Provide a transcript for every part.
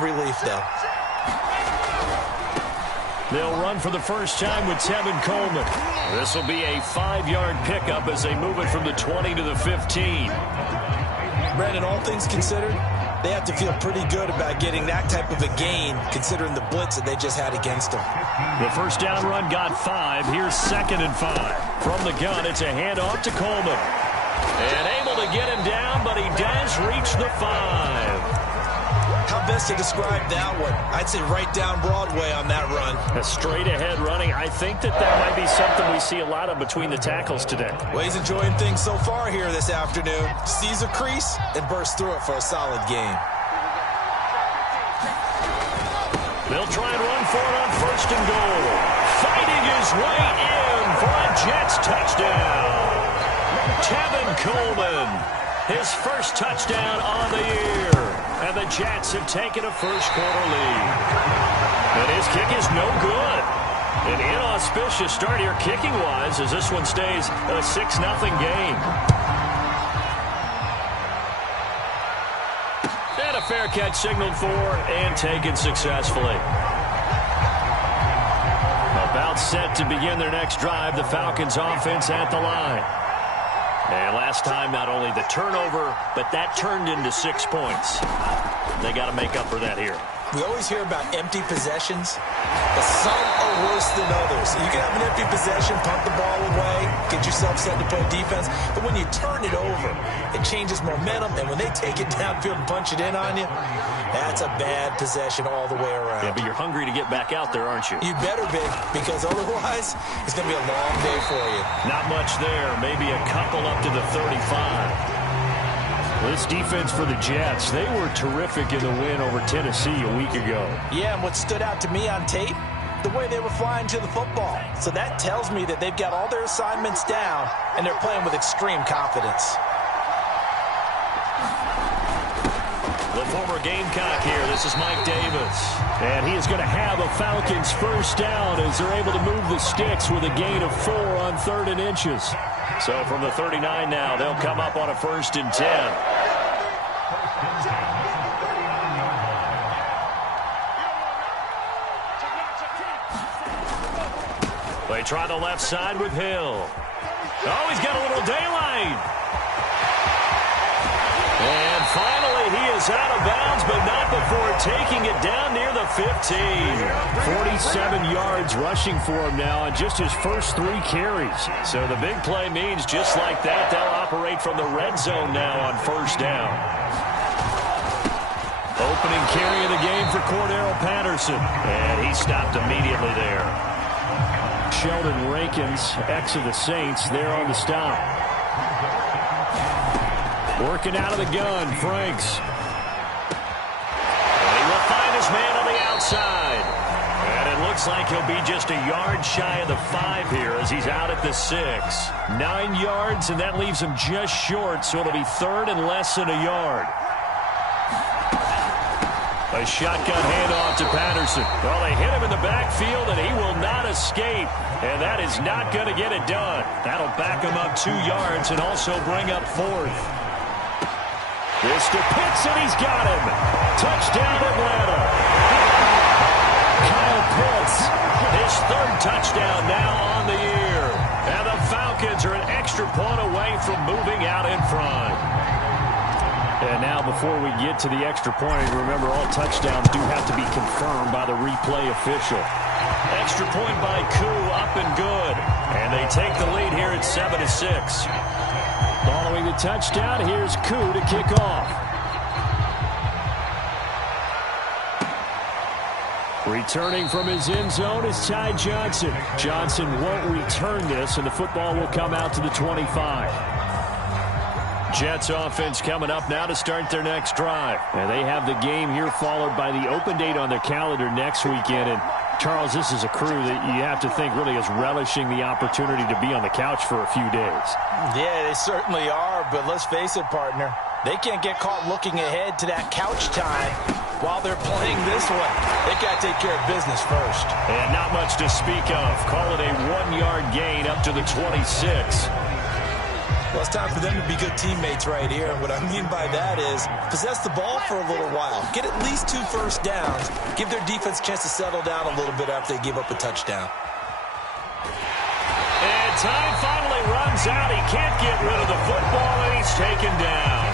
Relief, though. They'll run for the first time with Tevin Coleman. This will be a 5-yard pickup as they move it from the 20 to the 15. Brandon, all things considered, they have to feel pretty good about getting that type of a gain, considering the blitz that they just had against them. The first down run got 5. Here's 2nd and 5. From the gun, it's a handoff to Coleman. And able to get him down, but he does reach the 5. How best to describe that one? I'd say right down Broadway on that run. A straight-ahead running. I think that might be something we see a lot of between the tackles today. Well, he's enjoying things so far here this afternoon. Sees a crease and bursts through it for a solid game. They'll try and run for it on 1st and goal. Fighting his way in for a Jets touchdown. Tevin Coleman, his first touchdown on the year. And the Jets have taken a first-quarter lead. And his kick is no good. An inauspicious start here kicking-wise as this one stays a 6-0 game. And a fair catch signaled for and taken successfully. About set to begin their next drive, the Falcons offense at the line. And last time, not only the turnover, but that turned into 6 points. They got to make up for that here. We always hear about empty possessions, but some are worse than others. You can have an empty possession, punt the ball away, get yourself set to play defense, but when you turn it over, it changes momentum, and when they take it downfield and punch it in on you, that's a bad possession all the way around. Yeah, but you're hungry to get back out there, aren't you? You better be, because otherwise, it's going to be a long day for you. Not much there, maybe a couple up to the 35. This defense for the Jets, they were terrific in the win over Tennessee a week ago. Yeah, and what stood out to me on tape, the way they were flying to the football. So that tells me that they've got all their assignments down, and they're playing with extreme confidence. The former Gamecock here, this is Mike Davis. And he is going to have a Falcons first down as they're able to move the sticks with a gain of 4 on 3rd and inches. So from the 39 now, they'll come up on a 1st and 10. They try the left side with Hill. Oh, he's got a little daylight. And finally, he is out of bounds, but not before taking it down near the 15. 47 yards rushing for him now on just his first 3 carries. So the big play means just like that, they'll operate from the red zone now on 1st down. Opening carry of the game for Cordero Patterson. And he stopped immediately there. Sheldon Rankins, ex of the Saints, there on the stop. Working out of the gun, Franks. And he will find his man on the outside. And it looks like he'll be just a yard shy of the 5 here as he's out at the 6. 9 yards, and that leaves him just short, so it'll be 3rd and less than a yard. A shotgun handoff to Patterson. Well, they hit him in the backfield, and he will not escape. And that is not going to get it done. That'll back him up 2 yards and also bring up 4th. This to Pitts, and he's got him. Touchdown, Atlanta. Kyle Pitts, his 3rd touchdown now on the year. And the Falcons are an extra point away from moving out in front. And now before we get to the extra point, remember all touchdowns do have to be confirmed by the replay official. Extra point by Koo, up and good. And they take the lead here at 7-6. Following the touchdown, here's Koo to kick off. Returning from his end zone is Ty Johnson. Johnson won't return this, and the football will come out to the 25. Jets offense coming up now to start their next drive. And they have the game here followed by the open date on their calendar next weekend. And Charles, this is a crew that you have to think really is relishing the opportunity to be on the couch for a few days. Yeah, they certainly are, but let's face it, partner. They can't get caught looking ahead to that couch time while they're playing this one. They got to take care of business first. And not much to speak of. Call it a 1-yard gain up to the 26. Well, it's time for them to be good teammates right here. And what I mean by that is possess the ball for a little while. Get at least 2 first downs. Give their defense a chance to settle down a little bit after they give up a touchdown. And time finally runs out. He can't get rid of the football, and he's taken down.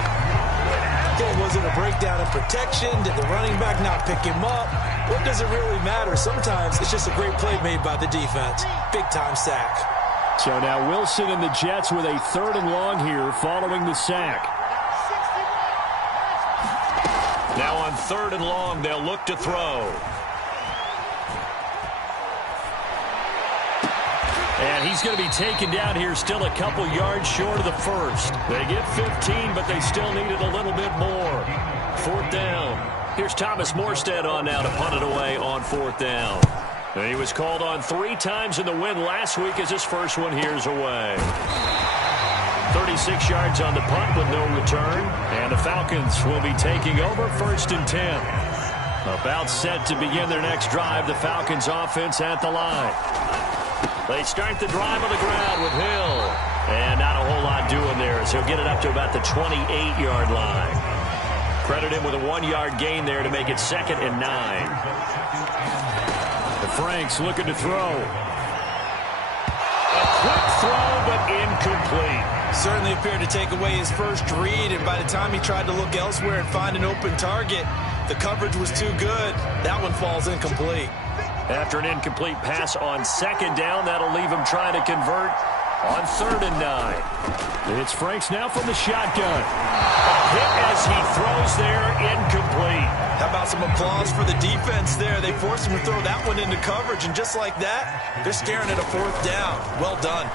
Okay, was it a breakdown in protection? Did the running back not pick him up? What does it really matter? Sometimes it's just a great play made by the defense. Big-time sack. So now Wilson and the Jets with a 3rd and long here following the sack. Now on 3rd and long, they'll look to throw. And he's going to be taken down here still a couple yards short of the first. They get 15, but they still needed a little bit more. 4th down. Here's Thomas Morstead on now to punt it away on 4th down. And he was called on 3 times in the win last week as his first one here's away. 36 yards on the punt with no return. And the Falcons will be taking over 1st and 10. About set to begin their next drive, the Falcons offense at the line. They start the drive on the ground with Hill. And not a whole lot doing there as he'll get it up to about the 28-yard line. Credit him with a 1-yard gain there to make it 2nd and 9. The Franks looking to throw. A quick throw, but incomplete. Certainly appeared to take away his first read, and by the time he tried to look elsewhere and find an open target, the coverage was too good. That one falls incomplete. After an incomplete pass on 2nd down, that'll leave him trying to convert on 3rd and 9. It's Franks now from the shotgun. A hit as he throws there, incomplete. How about some applause for the defense there? They forced him to throw that one into coverage, and just like that, they're staring at a 4th down. Well done.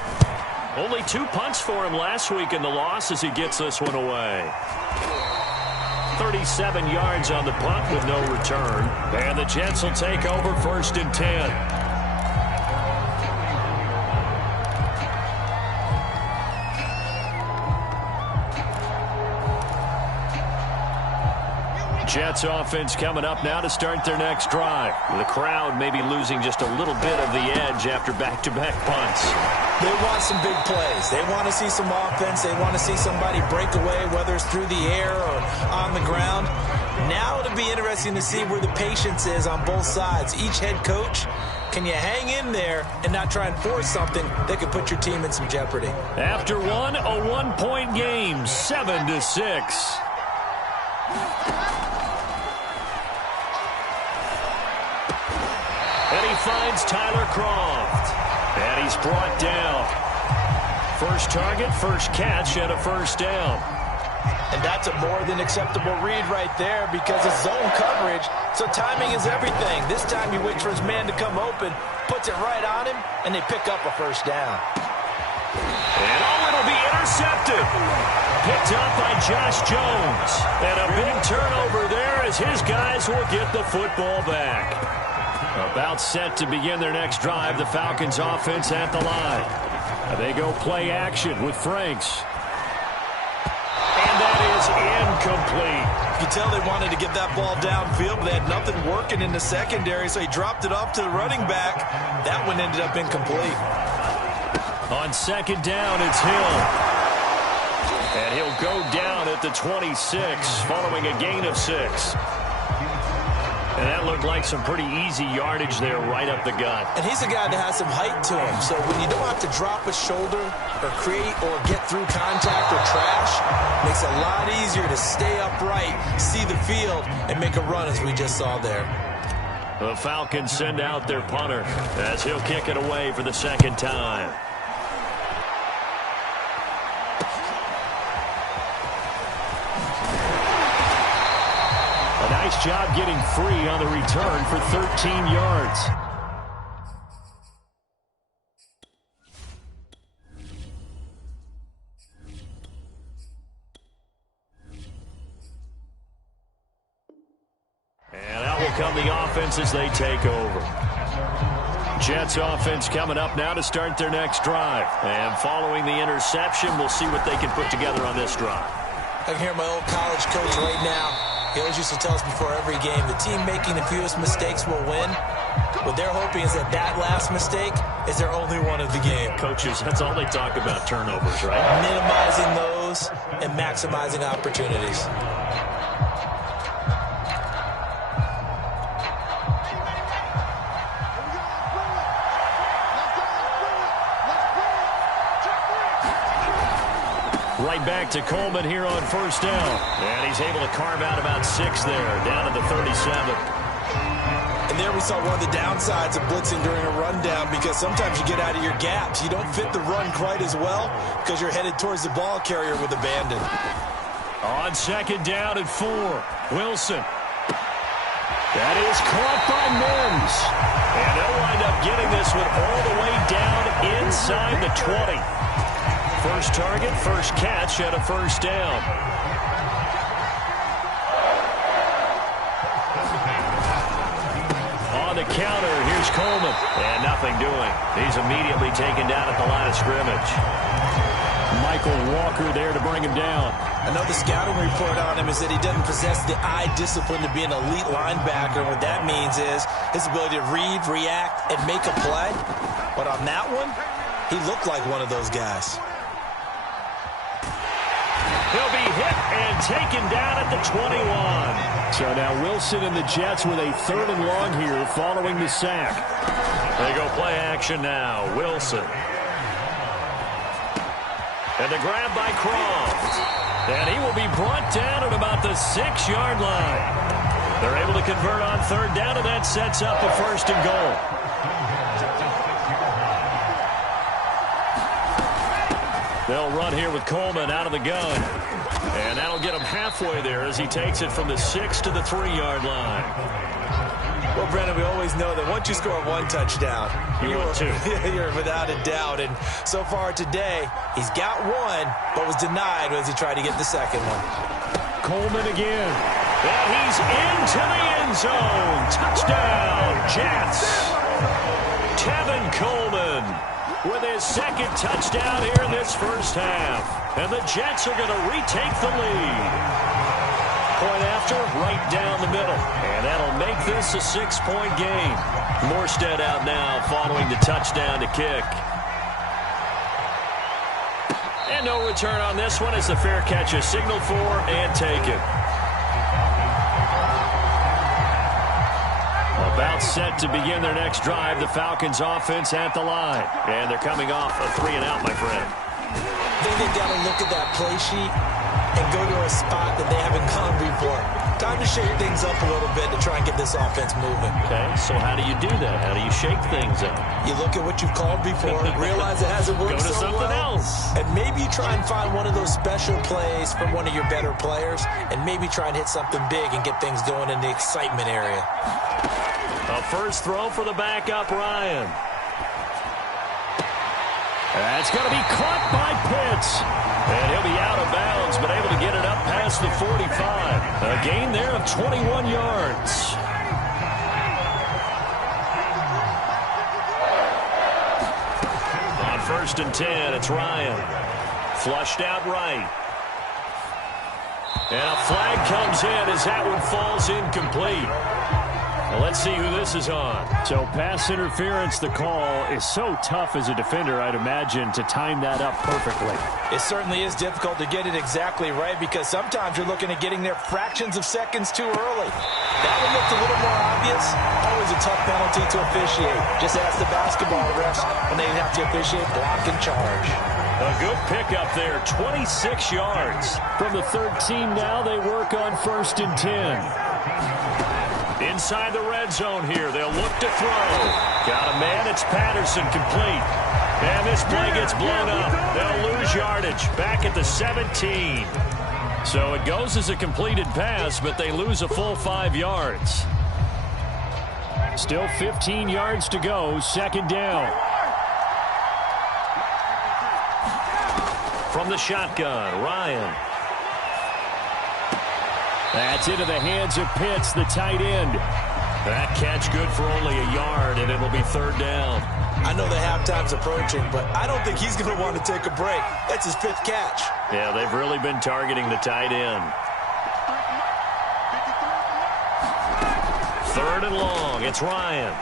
Only 2 punts for him last week in the loss as he gets this one away. 37 yards on the punt with no return. And the Jets will take over 1st and 10. Jets offense coming up now to start their next drive. The crowd may be losing just a little bit of the edge after back-to-back punts. They want some big plays. They want to see some offense. They want to see somebody break away, whether it's through the air or on the ground. Now it'll be interesting to see where the patience is on both sides. Each head coach, can you hang in there and not try and force something that could put your team in some jeopardy? After one, a 1-point game, 7-6. And he finds Tyler Croft. And he's brought down. First target, first catch, and a 1st down. And that's a more than acceptable read right there because it's zone coverage, so timing is everything. This time he waits for his man to come open, puts it right on him, and they pick up a 1st down. And it'll be intercepted. Picked up by Josh Jones. And a big turnover there as his guys will get the football back. About set to begin their next drive, the Falcons offense at the line. They go play action with Franks. And that is incomplete. You can tell they wanted to get that ball downfield, but they had nothing working in the secondary, so he dropped it off to the running back. That one ended up incomplete. On 2nd down, it's Hill. And he'll go down at the 26, following a gain of 6. And that looked like some pretty easy yardage there right up the gut. And he's a guy that has some height to him. So when you don't have to drop a shoulder or create or get through contact or trash, it makes it a lot easier to stay upright, see the field, and make a run as we just saw there. The Falcons send out their punter as he'll kick it away for the 2nd time. Nice job getting free on the return for 13 yards. And out will come the offense as they take over. Jets offense coming up now to start their next drive. And following the interception, we'll see what they can put together on this drive. I can hear my old college coach right now. He always used to tell us before every game, the team making the fewest mistakes will win. What they're hoping is that that last mistake is their only one of the game. Coaches, that's all they talk about, turnovers, right? Minimizing those and maximizing opportunities. Right back to Coleman here on first down. And he's able to carve out about 6 there, down to the 37. And there we saw one of the downsides of blitzing during a rundown, because sometimes you get out of your gaps. You don't fit the run quite as well because you're headed towards the ball carrier with abandon. On second down and 4, Wilson. That is caught by Mims. And they'll wind up getting this one all the way down inside the 20. First target, first catch, and a first down. On the counter, here's Coleman. And nothing doing. He's immediately taken down at the line of scrimmage. Michael Walker there to bring him down. I know the scouting report on him is that he doesn't possess the eye discipline to be an elite linebacker. What that means is his ability to read, react, and make a play. But on that one, he looked like one of those guys. He'll be hit and taken down at the 21. So now Wilson and the Jets with a 3rd and long here following the sack. They go play action now. Wilson. And the grab by Croft. And he will be brought down at about the 6-yard line. They're able to convert on 3rd down, and that sets up a 1st and goal. They'll run here with Coleman out of the gun. And that'll get him halfway there as he takes it from the 6 to the 3-yard line. Well, Brennan, we always know that once you score 1 touchdown, you're without a doubt. And so far today, he's got 1, but was denied as he tried to get the second one. Coleman again. And he's into the end zone. Touchdown, Jets. Tevin Coleman with his 2nd touchdown here in this first half. And the Jets are going to retake the lead. Point after, right down the middle. And that'll make this a 6-point game. Morstead out now following the touchdown to kick. And no return on this one as the fair catch is signaled for and taken. About set to begin their next drive. The Falcons offense at the line. And they're coming off a 3-and-out, my friend. I think they've got to look at that play sheet and go to a spot that they haven't gone before. Time to shake things up a little bit to try and get this offense moving. Okay, so how do you do that? How do you shake things up? You look at what you've called before, realize it hasn't worked so well. Go to something else. And maybe you try and find one of those special plays from one of your better players, and maybe try and hit something big and get things going in the excitement area. A first throw for the backup, Ryan. That's going to be caught by Pitts. And he'll be out of bounds, but able to get it up past the 45. A gain there of 21 yards. On 1st and 10, it's Ryan. Flushed out right. And a flag comes in as that one falls incomplete. Well, let's see who this is on. So pass interference, the call is so tough as a defender, I'd imagine, to time that up perfectly. It certainly is difficult to get it exactly right, because sometimes you're looking at getting there fractions of seconds too early. That one looked a little more obvious. Always a tough penalty to officiate. Just ask the basketball refs when they have to officiate block and charge. A good pickup there, 26 yards. From the 13 now, they work on 1st and 10. Inside the red zone here, they'll look to throw. Got a man, it's Patterson, complete. And this play gets blown up. They'll lose yardage back at the 17. So it goes as a completed pass, but they lose a full 5 yards. Still 15 yards to go, 2nd down. From the shotgun, Ryan. That's into the hands of Pitts, the tight end. That catch good for only a yard, and it'll be 3rd down. I know the halftime's approaching, but I don't think he's going to want to take a break. That's his 5th catch. Yeah, they've really been targeting the tight end. 3rd and long, it's Ryan.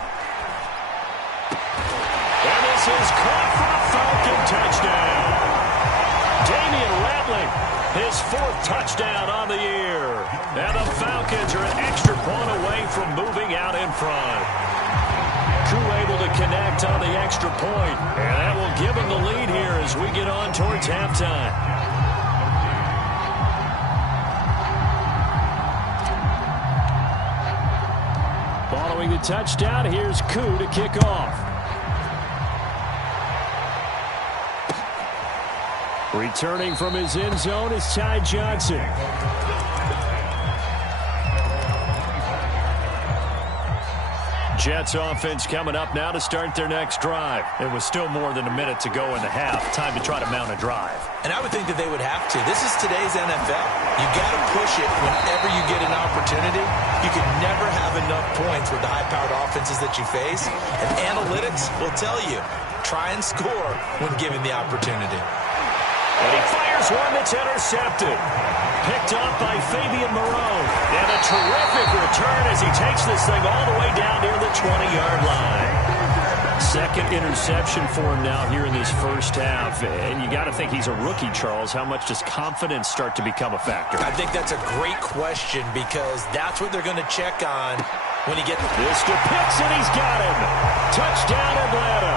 is caught for a Falcon touchdown. Damian Rattling, his 4th touchdown on the year. And the Falcons are an extra point away from moving out in front. Koo able to connect on the extra point, and that will give him the lead here as we get on towards halftime. Following the touchdown, here's Koo to kick off. Returning from his end zone is Ty Johnson. Jets offense coming up now to start their next drive. It was still more than a minute to go in the half. Time to try to mount a drive. And I would think that they would have to. This is today's NFL. You got to push it whenever you get an opportunity. You can never have enough points with the high-powered offenses that you face. And analytics will tell you, try and score when given the opportunity. And he fires one that's intercepted. Picked off by Fabian Moreau. And a terrific return as he takes this thing all the way down near the 20-yard line. Second interception for him now here in this first half. And you got to think he's a rookie, Charles. How much does confidence start to become a factor? I think that's a great question because that's what they're going to check on when he gets this to Pitts, and he's got him. Touchdown, Atlanta.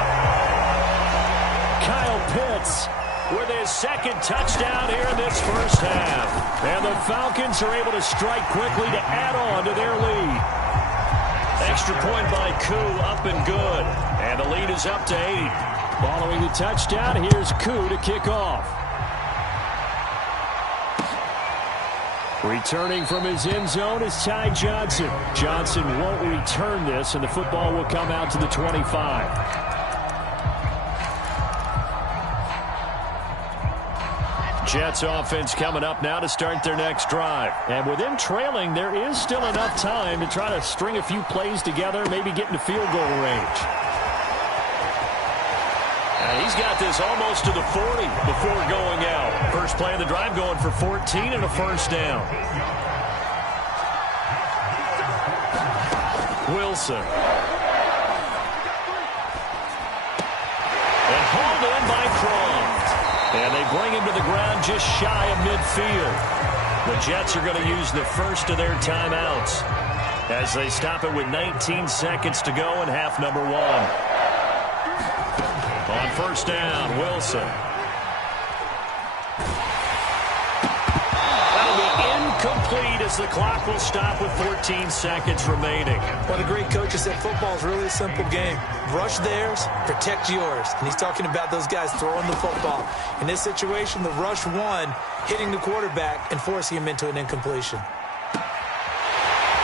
Kyle Pitts with his 2nd touchdown here in this first half. And the Falcons are able to strike quickly to add on to their lead. Extra point by Koo, up and good. And the lead is up to 8. Following the touchdown, here's Koo to kick off. Returning from his end zone is Ty Johnson. Johnson won't return this, and the football will come out to the 25. Jets offense coming up now to start their next drive. And with them trailing, there is still enough time to try to string a few plays together, maybe get into field goal range. And he's got this almost to the 40 before going out. First play of the drive going for 14 and a first down. Wilson. And hauled in by Croft. And they bring him to the ground just shy of midfield. The Jets are going to use the first of their timeouts as they stop it with 19 seconds to go in half number 1. On first down, Wilson. That'll be incomplete as the clock will stop with 14 seconds remaining. One of the great coaches said football is really a simple game. Rush theirs, protect yours. And he's talking about those guys throwing the football. In this situation, the rush one, hitting the quarterback and forcing him into an incompletion.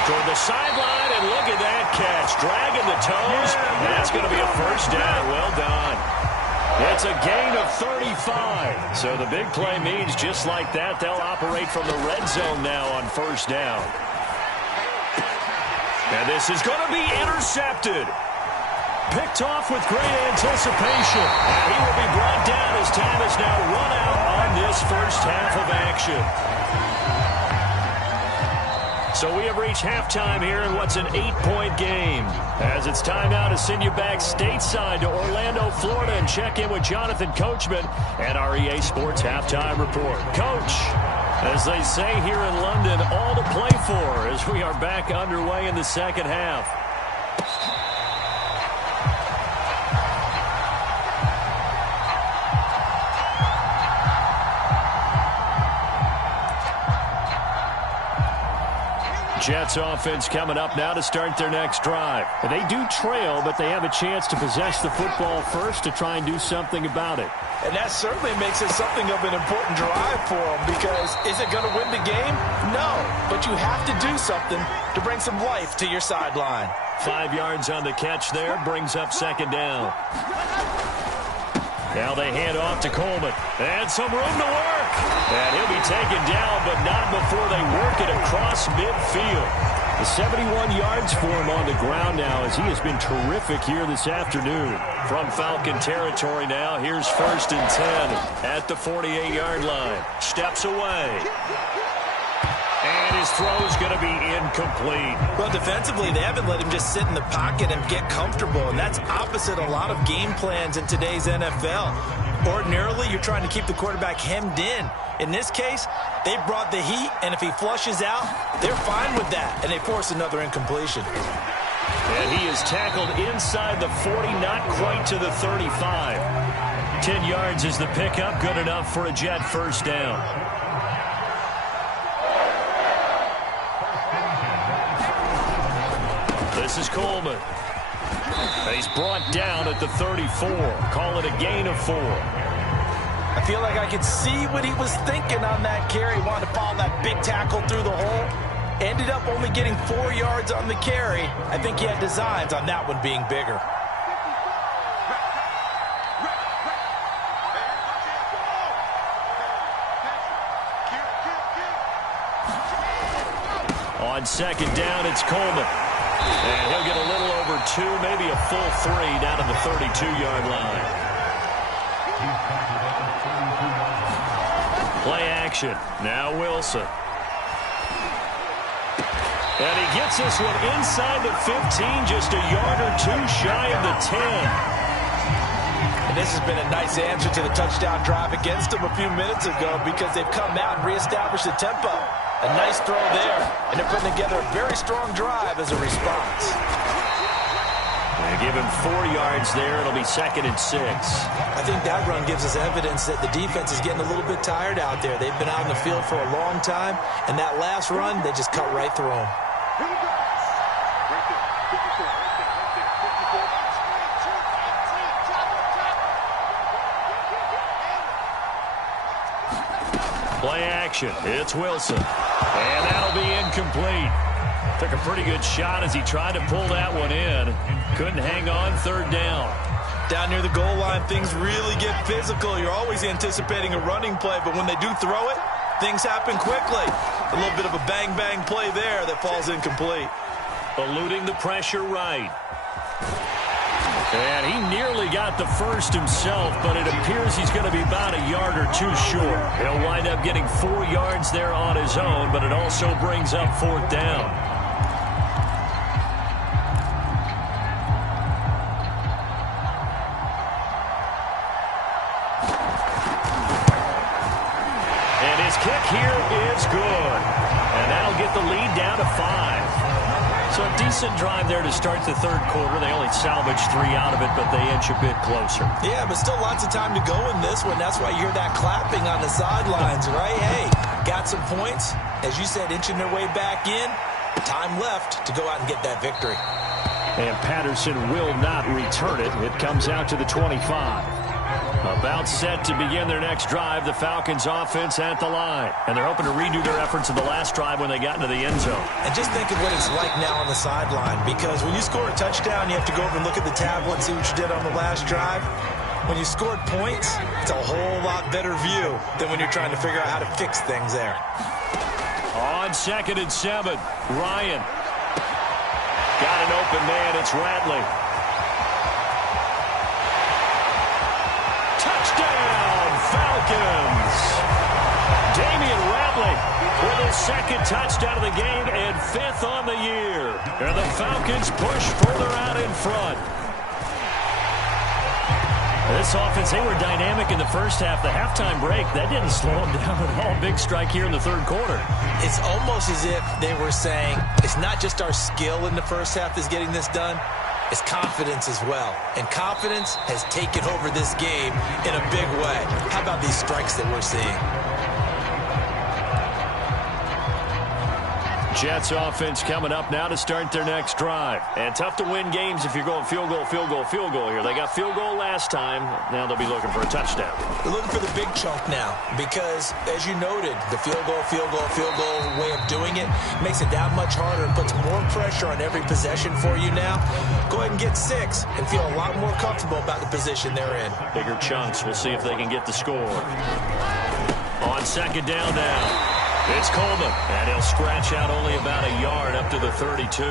Toward the sideline, and look at that catch. Dragging the toes. That's going to be a first down. Well done. It's a gain of 35. So the big play means just like that, they'll operate from the red zone now on first down. And this is going to be intercepted. Picked off with great anticipation. And he will be brought down as time is now run out on this first half of action. So we have reached halftime here in what's an 8-point game. As it's time now to send you back stateside to Orlando, Florida, and check in with Jonathan Coachman and our EA Sports Halftime Report. Coach, as they say here in London, all to play for as we are back underway in the second half. Jets offense coming up now to start their next drive. And they do trail, but they have a chance to possess the football first to try and do something about it. And that certainly makes it something of an important drive for them because is it going to win the game? No, but you have to do something to bring some life to your sideline. 5 yards on the catch there, brings up second down. Now they hand off to Coleman. And some room to work. And he'll be taken down, but not before they work it across midfield. The 71 yards for him on the ground now as he has been terrific here this afternoon. From Falcon territory now, here's first and 10 at the 48-yard line. Steps away. And And his throw's going to be incomplete. Well, defensively, they haven't let him just sit in the pocket and get comfortable, and that's opposite a lot of game plans in today's NFL. Ordinarily, you're trying to keep the quarterback hemmed in. In this case, they brought the heat, and if he flushes out, they're fine with that, and they force another incompletion. And he is tackled inside the 40, not quite to the 35. 10 yards is the pickup, good enough for a Jet first down. This is Coleman. He's brought down at the 34. Call it a gain of 4. I feel like I could see what he was thinking on that carry. He wanted to follow that big tackle through the hole. Ended up only getting 4 yards on the carry. I think he had designs on that one being bigger. On second down, it's Coleman. And he'll get a little over 2, maybe a full 3 down to the 32-yard line. Play action. Now Wilson. And he gets this one inside the 15, just a yard or 2 shy of the 10. And this has been a nice answer to the touchdown drive against them a few minutes ago because they've come out and reestablished the tempo. A nice throw there, and they're putting together a very strong drive as a response. They give him 4 yards there. It'll be 2nd and 6. I think that run gives us evidence that the defense is getting a little bit tired out there. They've been out in the field for a long time, and that last run, they just cut right through them. Play action. It's Wilson. And that'll be incomplete. Took a pretty good shot as he tried to pull that one in. Couldn't hang on, 3rd down. Down near the goal line, things really get physical. You're always anticipating a running play, but when they do throw it, things happen quickly. A little bit of a bang-bang play there that falls incomplete. Eluding the pressure right. And he nearly got the first himself, but it appears he's going to be about a yard or 2 short. He'll wind up getting 4 yards there on his own, but it also brings up 4th down. And his kick here is good. And that'll get the lead down to 5. So a decent drive there to start the 3rd quarter. They only salvaged 3 out of it, but they inch a bit closer. Yeah, but still lots of time to go in this one. That's why you hear that clapping on the sidelines, right? Hey, got some points. As you said, inching their way back in. Time left to go out and get that victory. And Patterson will not return it. It comes out to the 25. About set to begin their next drive, the Falcons offense at the line. And they're hoping to redo their efforts of the last drive when they got into the end zone. And just think of what it's like now on the sideline, because when you score a touchdown, you have to go over and look at the tablet and see what you did on the last drive. When you scored points, it's a whole lot better view than when you're trying to figure out how to fix things there. On 2nd and 7, Ryan. Got an open man, it's Ratley. Touchdown, Falcons! Damian Ratley with his 2nd touchdown of the game and 5th on the year. And the Falcons push further out in front. This offense, they were dynamic in the first half. The halftime break, that didn't slow them down at all. Big strike here in the 3rd quarter. It's almost as if they were saying, it's not just our skill in the first half that's getting this done. It's confidence as well. And confidence has taken over this game in a big way. How about these strikes that we're seeing? Jets offense coming up now to start their next drive. And tough to win games if you're going field goal, field goal, field goal here. They got field goal last time. Now they'll be looking for a touchdown. They're looking for the big chunk now because, as you noted, the field goal way of doing it makes it that much harder and puts more pressure on every possession for you now. Go ahead and get 6 and feel a lot more comfortable about the position they're in. Bigger chunks. We'll see if they can get the score. On 2nd down now. It's Coleman, and he'll scratch out only about a yard up to the 32.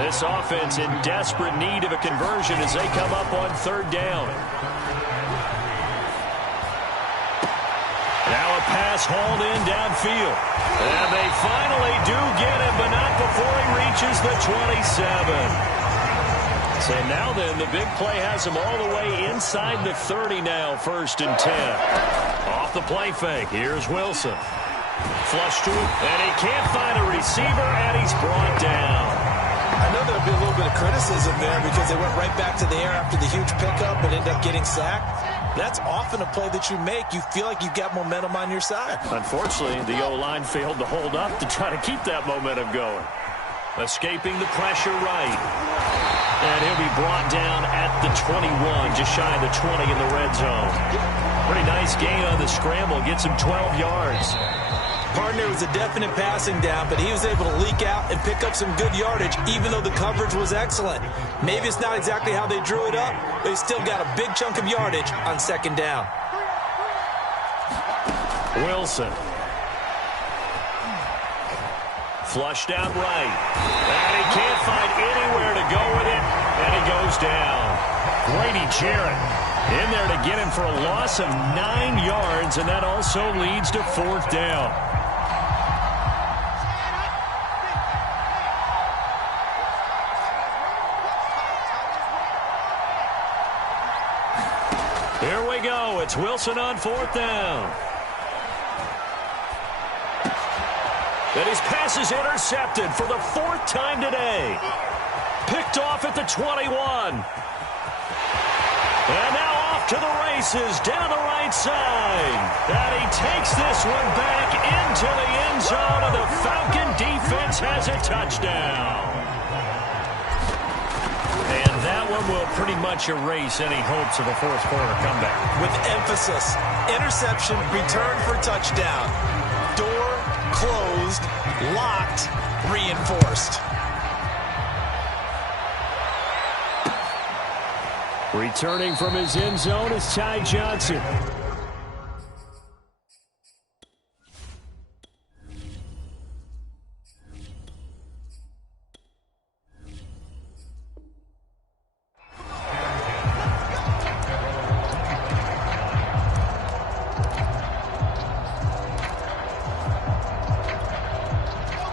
This offense in desperate need of a conversion as they come up on 3rd down. Now a pass pass hauled in downfield. And they finally do get him, but not before he reaches the 27. So now then, the big play has him all the way inside the 30 now, 1st and 10. Off the play fake, here's Wilson. Flush to him, and he can't find a receiver, and he's brought down. I know there'll be a little bit of criticism there because they went right back to the air after the huge pickup and ended up getting sacked. That's often a play that you make. You feel like you've got momentum on your side. Unfortunately, the O-line failed to hold up to try to keep that momentum going. Escaping the pressure right. And he'll be brought down at the 21, just shy of the 20 in the red zone. Pretty nice gain on the scramble. Gets him 12 yards. Partner was a definite passing down, but he was able to leak out and pick up some good yardage, even though the coverage was excellent. Maybe it's not exactly how they drew it up, but he still got a big chunk of yardage on 2nd down. Wilson. Flushed out right. And he can't find anywhere to go with it, and he goes down. Grady Jarrett in there to get him for a loss of 9 yards, and that also leads to 4th down. Here we go. It's Wilson on 4th down. And his pass is intercepted for the 4th time today. Picked off at the 21. And now off to the races down the right side. And he takes this one back into the end zone, and the Falcon defense has a touchdown. And that one will pretty much erase any hopes of a 4th quarter comeback. With emphasis, interception, return for touchdown. Door closed, locked, reinforced. Returning from his end zone is Ty Johnson.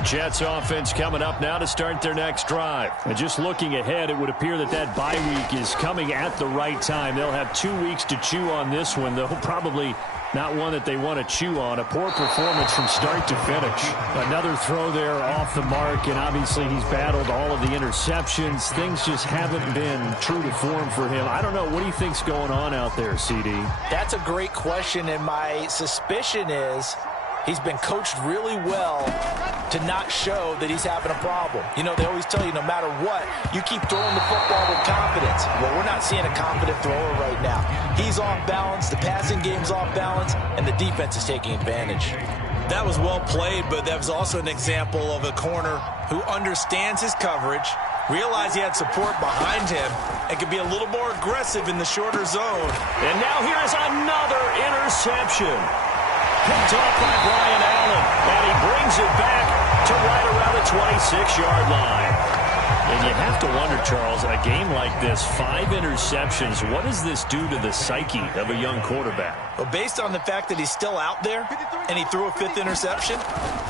Jets offense coming up now to start their next drive. And just looking ahead, it would appear that that bye week is coming at the right time. They'll have 2 weeks to chew on this one, though probably not one that they want to chew on. A poor performance from start to finish. Another throw there off the mark, and obviously he's battled all of the interceptions. Things just haven't been true to form for him. I don't know. What do you think's going on out there, CD? That's a great question, and my suspicion is he's been coached really well to not show that he's having a problem. You know, they always tell you no matter what, you keep throwing the football with confidence. Well, we're not seeing a confident thrower right now. He's off balance, the passing game's off balance, and the defense is taking advantage. That was well played, but that was also an example of a corner who understands his coverage, realized he had support behind him, and could be a little more aggressive in the shorter zone. And now here is another interception. Picked off by Brian Allen, and he brings it back to right around the 26-yard line. And you have to wonder, Charles, a game like this, 5 interceptions, what does this do to the psyche of a young quarterback? Well, based on the fact that he's still out there and he threw a 5th interception,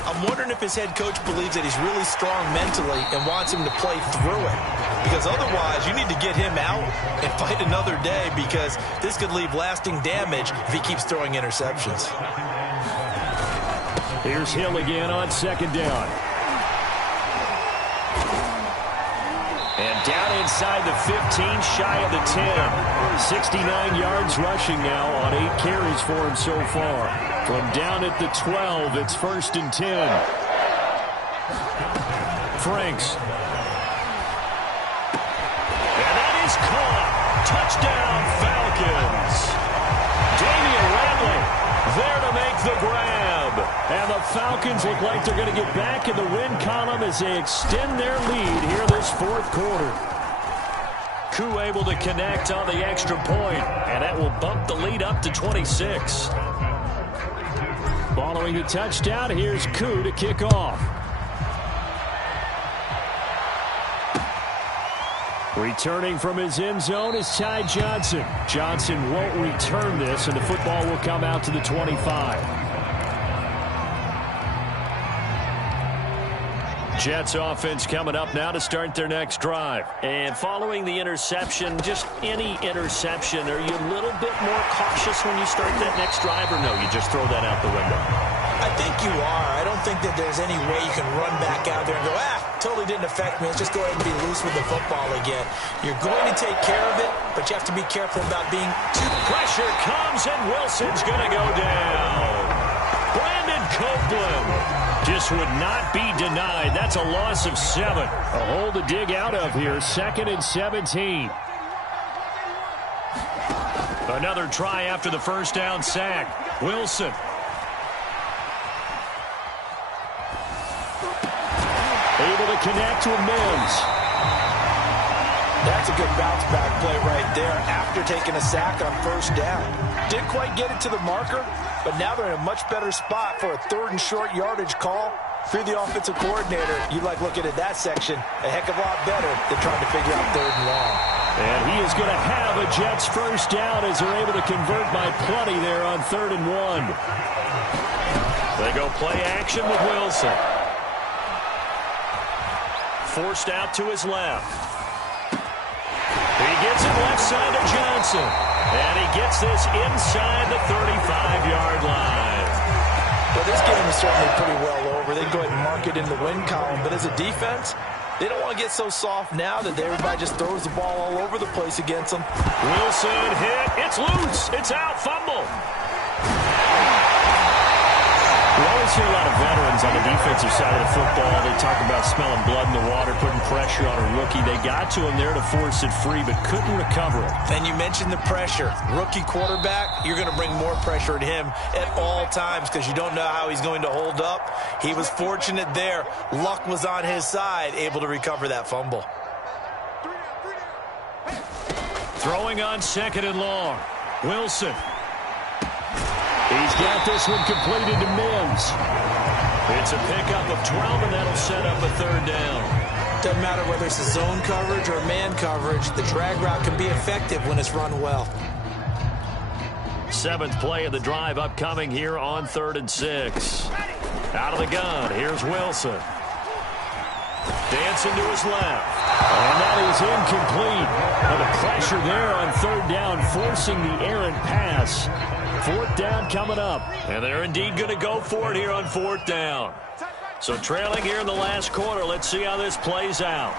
I'm wondering if his head coach believes that he's really strong mentally and wants him to play through it. Because otherwise, you need to get him out and fight another day, because this could leave lasting damage if he keeps throwing interceptions. Here's Hill again on 2nd down. And down inside the 15, shy of the 10. 69 yards rushing now on 8 carries for him so far. From down at the 12, it's 1st and 10. Franks. And that is caught. Touchdown, Falcons. Damian Ratley there to make the grab. And the Falcons look like they're going to get back in the win column as they extend their lead here this 4th quarter. Koo able to connect on the extra point, and that will bump the lead up to 26. Following the touchdown, here's Koo to kick off. Returning from his end zone is Ty Johnson. Johnson won't return this, and the football will come out to the 25. Jets offense coming up now to start their next drive. And following the interception, just any interception, are you a little bit more cautious when you start that next drive, or no, you just throw that out the window? I think you are. I don't think that there's any way you can run back out there and go, totally didn't affect me. Let's just go ahead and be loose with the football again. You're going to take care of it, but you have to be careful about being too... Pressure comes, and Wilson's going to go down. Brandon Copeland just would not be denied. That's a loss of 7. A hole to dig out of here. 2nd and 17. Another try after the first down sack. Wilson. Able to connect with Mims. That's a good bounce-back play right there after taking a sack on first down. Didn't quite get it to the marker, but now they're in a much better spot for a 3rd and short yardage call. If you're the offensive coordinator, you like looking at that section a heck of a lot better than trying to figure out 3rd and long. And he is going to have a Jets first down as they're able to convert by plenty there on 3rd and 1. They go play action with Wilson. Forced out to his left. He gets it left side to Johnson. And he gets this inside the 35-yard line. Well, this game is certainly pretty well over. They can go ahead and mark it in the win column. But as a defense, they don't want to get so soft now that everybody just throws the ball all over the place against them. Wilson hit. It's loose. It's out. Fumble. We always hear a lot of veterans on the defensive side of the football. They talk about smelling blood in the water, putting pressure on a rookie. They got to him there to force it free, but couldn't recover it. And you mentioned the pressure. Rookie quarterback, you're going to bring more pressure at him at all times because you don't know how he's going to hold up. He was fortunate there. Luck was on his side, able to recover that fumble. Throwing on 2nd and long. Wilson. He's got this one completed to Mims. It's a pickup of 12, and that'll set up a 3rd down. Doesn't matter whether it's a zone coverage or man coverage. The drag route can be effective when it's run well. 7th play of the drive upcoming here on 3rd and 6. Out of the gun, here's Wilson. Dancing to his left. And that is incomplete. But the pressure there on 3rd down, forcing the errant pass. 4th down coming up. And they're indeed going to go for it here on 4th down. So trailing here in the last quarter. Let's see how this plays out.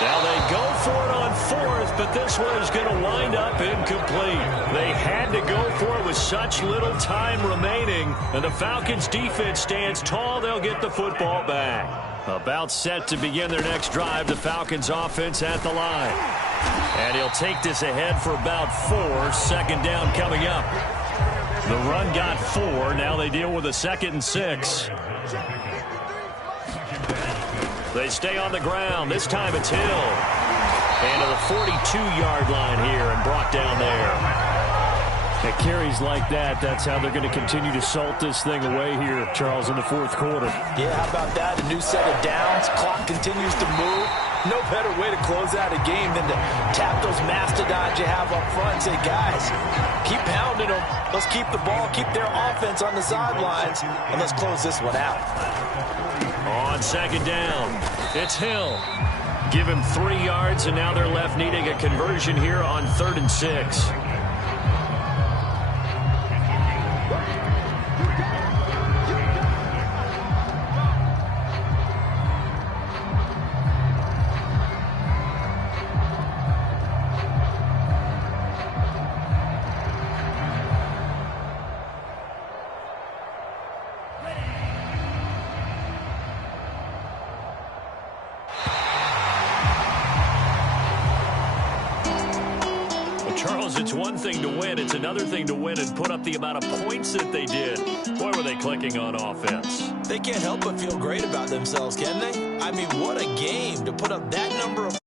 Now they go for it on 4th, but this one is going to wind up incomplete. They had to go for it with such little time remaining, and the Falcons' defense stands tall. They'll get the football back. About set to begin their next drive, the Falcons' offense at the line. And he'll take this ahead for about 4. 2nd down coming up. The run got 4. Now they deal with a 2nd and 6. They stay on the ground. This time it's Hill. And to the 42-yard line here and brought down there. At carries like that, that's how they're going to continue to salt this thing away here, Charles, in the 4th quarter. Yeah, how about that? A new set of downs. Clock continues to move. No better way to close out a game than to tap those mastodons you have up front and say, guys, keep pounding them. Let's keep the ball, keep their offense on the sidelines, and let's close this one out. On 2nd down, it's Hill. Give him 3 yards, and now they're left needing a conversion here on 3rd and 6. Charles, it's one thing to win. It's another thing to win and put up the amount of points that they did. Boy, were they clicking on offense. They can't help but feel great about themselves, can they? I mean, what a game to put up that number of